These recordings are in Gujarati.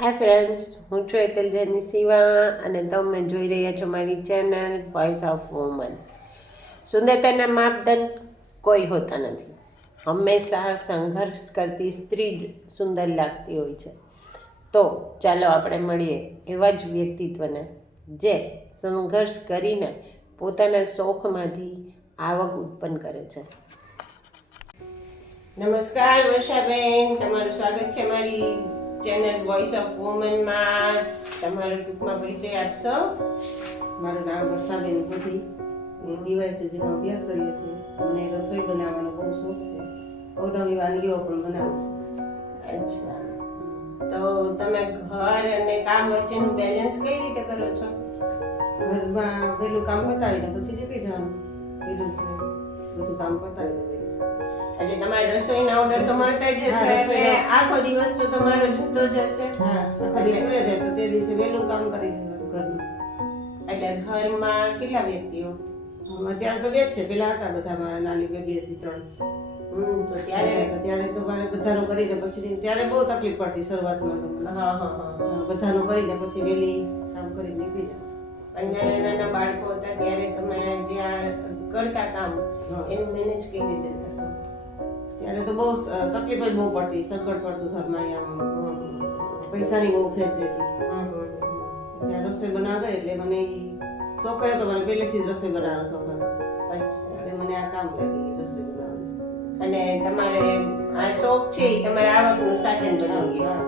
હાય ફ્રેન્ડ્સ, હું છું એતલજની સિવા અને તમે જોઈ રહ્યા છો મારી ચેનલ વોઇસ ઓફ વુમન. સુંદરતાના માપદંડ કોઈ હોતા નથી. હંમેશા સંઘર્ષ કરતી સ્ત્રી જ સુંદર લાગતી હોય છે. તો ચાલો આપણે મળીએ એવા જ વ્યક્તિત્વને જે સંઘર્ષ કરીને પોતાના શોખમાંથી આવક ઉત્પન્ન કરે છે. નમસ્કાર વર્ષાબેન, તમારું સ્વાગત છે મારી ચેનલ વોઇસ ઓફ વુમનમાં. તમારો ટૂંકમાં પરિચય આપશો? મારું નામ વર્ષાબેન ગોધી. મેં ટીવાય સુધીનો અભ્યાસ કર્યો છે. મને રસોઈ બનાવવાનો બહુ શોખ છે. અવનવી વાનગીઓ પણ બનાવું છું. અચ્છા, તો તમે ઘર અને કામ વચ્ચેનું બેલેન્સ કઈ રીતે કરો છો? ઘરમાં પહેલું કામ પતાવીને પછી નીકળી જવાનું. પહેલું છે બધું કામ પતાવીને એટલે તમારે રસોઈના ઓર્ડર તો મળતા જ હશે, એટલે આખો દિવસ તો તમારો જતો જ હશે. હા, આખા દિવસ વહી જાય તો તે દિવસે વહેલું કામ કરી લેવાનું ઘરનું. એટલે ઘરમાં કેટલા વ્યક્તિઓ? અત્યારે તો બે જ છે. પેલા હતા બધા, મારા નાની બેબી હતી 3. તો ત્યારે તો મારે બધાનું કરીને પછી ત્યારે બહુ તકલીફ પડતી શરૂઆતમાં તો મને. બધાનું કરીને પછી વહેલી કામ કરીને નીકળી જાવ. અને નાના બાળકો હતા ત્યારે તમે જ્યાં કરતા કામ એનું મેનેજ કેવી રીતે કરતા? ત્યારે તો બહુ તકલીફ જ બહુ પડતી, સંકટ પડતું ઘરમાં. આમ પૈસાની બહુ ખેંચ રહેતી. પછી રસોઈ બનાવવા ગઈ એટલે મને શોખ હતો. મને પહેલેથી જ રસોઈ બનાવવાનો શોખ હતો. એટલે મને આ કામ લાગી રસોઈ બનાવવાનું. અને તમારે આ શોખ છે એ તમારા આવકનું સાધન બની ગયું.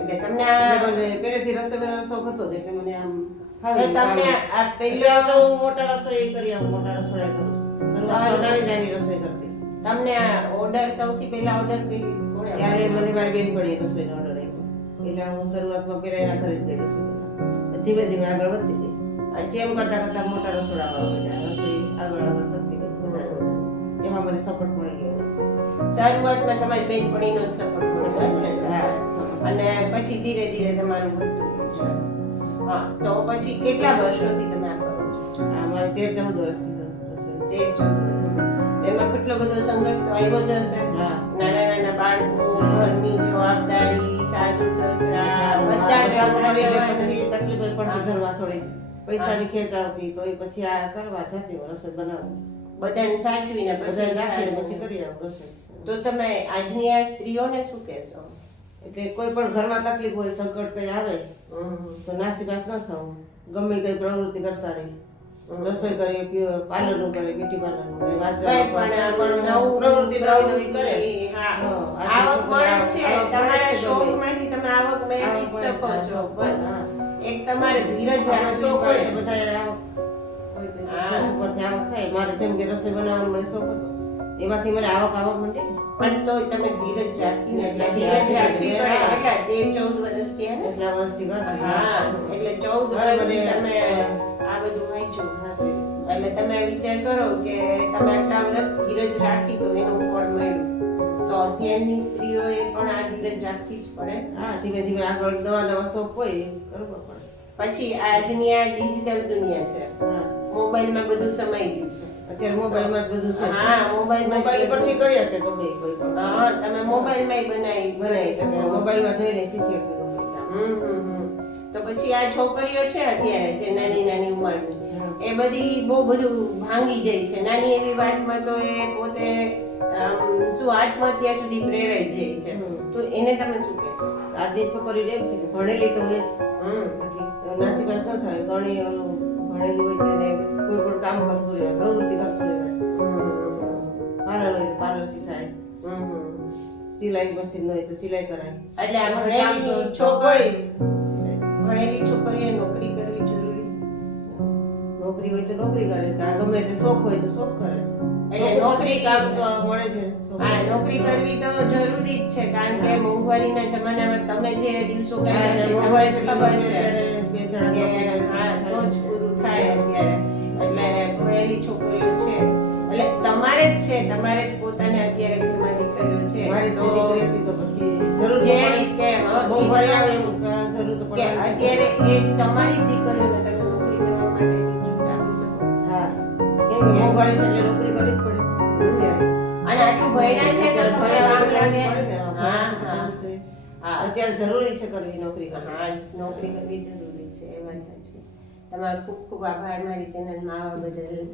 એટલે તમને મને પહેલેથી રસોઈ બનાવવાનો શોખ હતો એટલે મને આમ તમને આ પહેલા તો મોટા રસોઈ કરી આવું, મોટા રસોડા કરું. શરૂઆતમાં નાની નાની રસોઈ કરતી. તમને આ ઓર્ડર સૌથી પહેલા ઓર્ડર કોણે? ત્યારે મને મારી બેન પડી રસોઈનો ઓર્ડર આપ્યો. એટલે હું શરૂઆતમાં પેલા એના ઘરે જ ગઈ રસોઈ બનાવવા. ધીમે ધીમે આગળ વધતી ગઈ. પછી એમ કરતા કરતા મોટા રસોડા વાળા રસોઈ આગળ આગળ કરતી ગઈ. વધારે એમાં મને સપોર્ટ મળી ગયો. શરૂઆતમાં તમારી બેનપણીનો જ સપોર્ટ મળ્યો. હા. અને પછી ધીરે ધીરે તમારું વધતું ગયું છે. હા, તો પછી કેટલા વર્ષોથી તમે આ કરો છો? હા, મારે 13-14 વર્ષથી કરું રસોઈ. 13-14 વર્ષ. એમાં કેટલો બધો સંઘર્ષ તો આવ્યો જ હશે. હા. નાના નાના બાળકો, ઘરની જવાબદારી, સાસુ સસરા, બધા કરીને પછી તકલીફ પડતી ઘરમાં થોડી. પૈસાની ખેંચ આવતી તો એ પછી આ કરવા જતી રસોઈ બનાવું. બધાને સાચવીને બધા રાખીને પછી કરી આવું રસોઈ. તો તમે આજની આ સ્ત્રીઓને શું કહેશો? એટલે કોઈ પણ ઘરમાં તકલીફ હોય, સંકટ કઈ આવે તો નાસીપાસ ન થવું. ગમે કઈ પ્રવૃત્તિ કરતા રહી. રસોઈ કરીએ, પાર્લરનું કરે, બ્યુટી પાર્લરનું કરે, વાંચવાનું પ્રવૃત્તિ નવી નવી કરે. આવક મળે છે, તમારા શોખમાંથી તમે આવક મેળવી જ શકો છો. બસ એક તમારે ધીરજ રાખવી શોખ હોય પડે. ને બધા આવક હોય તો શોખ ઉપરથી આવક થાય. મારે જેમ કે રસોઈ બનાવવાનો મને શોખ હતો, એમાંથી મને આવક આવવા માંડે. પણ તોય તમે ધીરજ રાખી ધીરજ રાખવી પડે. કેટલા 13-14 વર્ષ થયા ને? એટલા વર્ષથી કરતી. હા, એટલે 14 વર્ષથી તમે આ બધું વાંચ્યું. એટલે તમે વિચાર કરો કે તમે આટલા વર્ષ ધીરજ રાખી તો એનું ફળ મળ્યું. તો અત્યારની સ્ત્રીઓએ પણ આ ધીરજ રાખવી જ પડે. હા, ધીમે ધીમે આગળ નવા નવા શોખ હોય કરવો પડે. પછી આજની આ ડિજિટલ દુનિયા છે, હા, મોબાઈલમાં બધું સમાઈ ગયું છે. અત્યારે મોબાઈલમાં જ બધું છે. હા, મોબાઈલ પરથી કરી શકે ગમે કોઈ પણ. હા, તમે મોબાઈલમાં બનાવી શકે. મોબાઈલમાં જોઈને શીખી શકે ગમે કામ. તો પછી આ છોકરીઓ છે અત્યારે જે નાની નાની ઉંમરની, એ બધી બહુ બધું ભાંગી જાય છે. નાની એવી વાતમાં તો એ પોતે શું આત્મહત્યા સુધી પ્રેરાઈ જાય છે. તો એને તમે શું કહેશો? આજની છોકરી એમ છે કે ભણેલી તો હોય જ. નાસીપાસ ન થાય. ઘણી ભણેલી હોય તો એને કોઈ પણ કામ કરતું રહેવાય, પ્રવૃત્તિ કરતું રહેવાય. પાર્લર હોય તો પાર્લર શીખાય, સિલાઈ મશીન હોય તો સિલાઈ કરાય. એટલે આ ભણેલી છોકરીએ નોકરી કરવી જરૂરી. નોકરી હોય તો નોકરી કરે, ગમે તે શોખ હોય તો શોખ કરે. એટલે નોકરી કામ તો મળે છે. હા, નોકરી કરવી તો જરૂરી જ છે, કારણ કે મોંઘવારીના જમાનામાં તમે જે દિવસો કાઢ્યા છે મોંઘવારી ખબર છે બે જણા હા, તો જ પૂરું થાય અત્યારે. એટલે ભણેલી છોકરીઓ છે, એટલે તમારે જ છે, તમારે જ પોતાને અત્યારે ઘરમાં દીકરીઓ છે. મારી તો દીકરી હતી તો પછી જરૂર જે રીતે મોંઘવારી આવે જરૂર તો કે પડે. અત્યારે એ તમારી દીકરીઓને તમે નોકરી કરવા માટે છૂટ આપી શકો. હા, કેમ કે મોંઘવારી છે એટલે નોકરી કરવી જ પડે અત્યારે. અને આટલું ભણ્યા છે તો તમને કામ લાગે. હા, હા, હા. હા. અત્યારે જરૂરી છે કરવી નોકરી કરવી. હા નોકરી કરવી જરૂરી છે એ વાત છે. તમારો ખૂબ ખૂબ આભાર મારી ચેનલમાં આવવા બદલ.